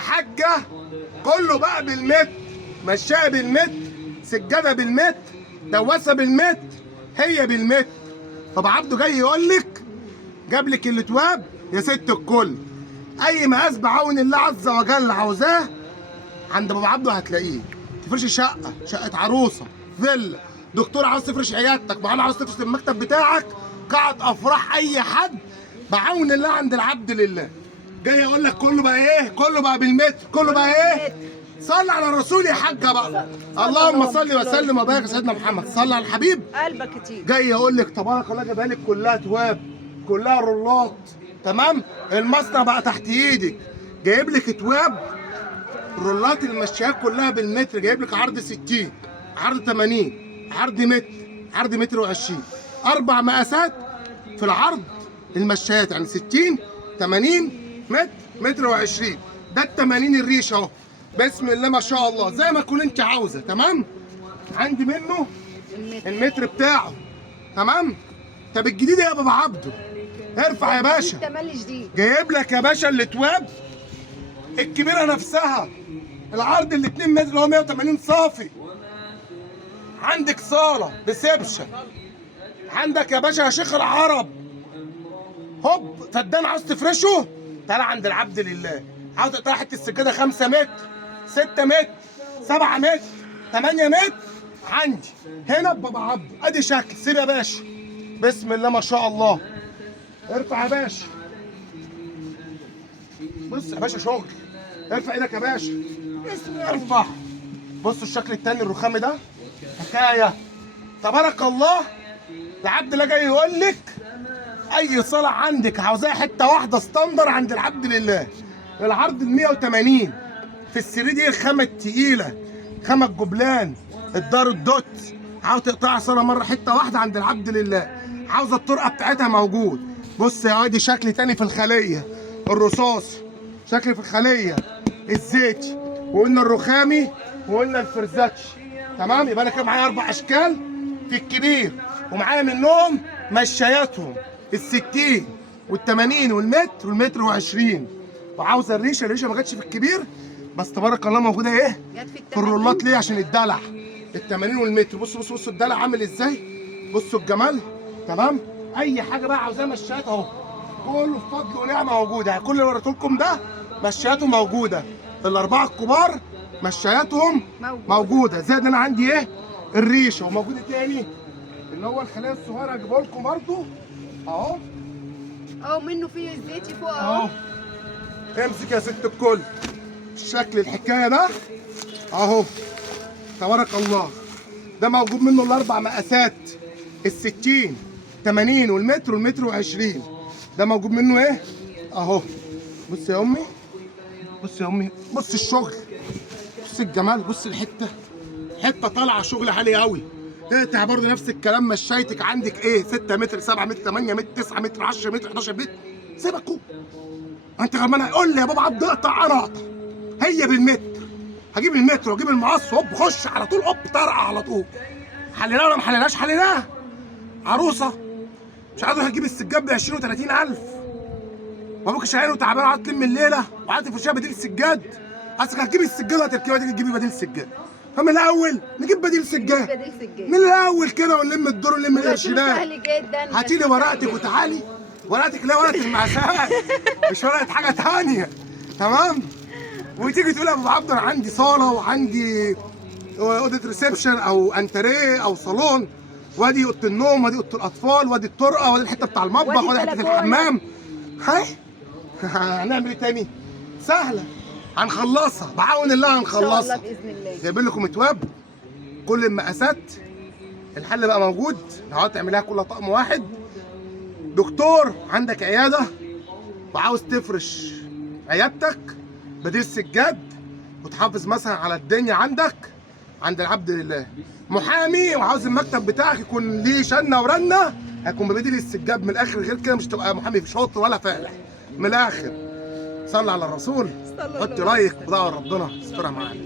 حاجه كله بقى بالمتر، مشايه بالمتر، سجاده بالمتر، دواسه بالمتر، هي بالمتر. طب عبده جاي يقول لك جاب لك الاتواب يا ست الكل، اي مقاس بعون الله عز وجل عاوزاه عند بابا عبده هتلاقيه. تفرشي شقه عروسه، فيلا، دكتور عاوز تفرش عيادتك، معانا عاوز تفرش المكتب بتاعك، قاعه افراح، اي حد بعون الله عند العبد لله. جاي اقول لك كله بقى ايه؟ كله بقى بالمتر، كله بقى ايه؟ صلي على الرسول يا حاجه بقى. اللهم صل وسلم وبارك على سيدنا محمد. صلي على الحبيب. قلبك كتير. جاي اقول لك تبارك الله جايبها لك كلها تواب، كلها رولات، تمام؟ المصنع بقى تحت ايدك، جايب لك تواب رولات المشيات كلها بالمتر، جايب لك عرض 60، عرض 80، عرض متر، عرض متر و20، اربع مقاسات في العرض المشيات، يعني 60 80 متر، متر و20. ده ال 80 الريشه اهو، بسم الله ما شاء الله، زي ما تكون انت عاوزه، تمام؟ عندي منه المتر بتاعه، تمام؟ طب الجديد يا بابا عبده، ارفع يا باشا. تملي جديد. جايب لك يا باشا الاتواب الكبيره نفسها، العرض ال 2 متر اللي هو 180 صافي. عندك صاله ريسبشن، عندك يا باشا يا شيخ العرب، هوب فدان عاوز تفرشه، تعالى عند العبد لله. عاوز تقطع حته السجاده 5 متر، 6 متر، 7 متر، 8 متر، عندي هنا بابا عبده. ادي شكل، سيب يا باشا، بسم الله ما شاء الله. ارفع يا باشا، بص يا باشا شغل، ارفع ايدك يا باشا، ارفع. بصوا الشكل التاني الرخامي ده حكايه، تبارك الله. العبد الله جاي يقول لك اي صاله عندك عاوزاها حته واحده ستاندر عند العبد لله. العرض ال 180 في السري دي، الخامه التقيله، خامه الجبلان، الدار الدوت. عاوز تقطع صاله مره حته واحده عند العبد لله، عاوزه الطرقه بتاعتها موجود. بص يا وادي شكل تاني في الخليه، الرصاص، شكل في الخليه الزيتي، وقلنا الرخامي، وقلنا الفرزاتش، تمام؟ يبقى انا كده معايا 4 اشكال في الكبير، ومعايا منهم مشاياتهم ال60 وال80 والمتر والمتر و20. وعاوزه الريشه ما جاتش في الكبير، بس تبارك الله موجوده ايه؟ في الرولات. ليه؟ عشان الدلع ال80 والمتر. بصوا الدلع عامل ازاي، بصوا الجمال، تمام؟ اي حاجه بقى عاوزاها مشايات اهو، كله بفضل ونعمه موجوده. كل اللي وريته لكم ده مشاياته موجوده، الاربعه الكبار مشاياتهم موجوده. زائد انا عندي ايه؟ الريشه. وموجود تاني اللي هو الخليه الصغيره، هجيبه لكم برضه اهو، منه فيه الزيتي فوق اهو. امسك يا ست الكل الشكل الحكايه ده اهو، تبارك الله. ده موجود منه الاربع مقاسات، ال60 80 والمتر والمتر و20. ده موجود منه ايه اهو. بص يا امي، بص يا امي، بص الشغل، بص الجمال، بص الحته، حته طالعه شغل عالي قوي. اقطع برضه نفس الكلام، مشايتك عندك ايه؟ 6 متر، 7 متر، 8 متر، 9 متر، 10 متر، 11 متر، سيبك هو. انت غلبان، قول لي يا بابا عبد اقطع، انا اقطع، هي بالمتر. هجيب المتر واجيب المقص، هوب خش على طول، هوب طرقه على طول. حليناها ولا ما حليناش؟ حليناها. عروسه مش عايزه هتجيب السجاد ب 20 و30 الف، وابوك شقيان وتعبان وقعدت تلم الليله وقعدت تفرشها بديل السجاد. اصلك هتجيبي السجاد وهتركبيها تيجي تجيبي بديل سجاد، فمن الاول نجيب بديل سجاد من الاول كده، ونلم الدور ونلم القرشينات. سهل جدا. هاتي لي ورقتك وتعالي، ورقتك اللي هي ورقه المقاسات مش ورقه حاجه ثانيه، تمام؟ وتيجي تقول يا ابو عبد انا عندي صاله وعندي اوضه ريسبشن او انتريه او صالون، وادي اوضه النوم، وادي اوضه الاطفال، وادي الطرقه، وادي الحته بتاع المطبخ، وادي حته الحمام. هاي هنعمل ايه تاني؟ سهله، هنخلصها بعون الله، هنخلصها ان شاء الله باذن الله. جايبين لكم اتواب كل المقاسات، الحل بقى موجود. لو عاوز تعملها كلها طقم واحد، دكتور عندك عياده وعاوز تفرش عيادتك بديل سجاد وتحافظ مثلا على الدنيا عندك عند العبد لله، محامي وعاوز المكتب بتاعك يكون ليه شنه ورنه، هيكون ببديل السجاد. من الاخر غير كده مش تبقى محامي شاطر ولا فالح. من الاخر صلي على الرسول، حط لايك ودعوه ربنا يسترها معانا.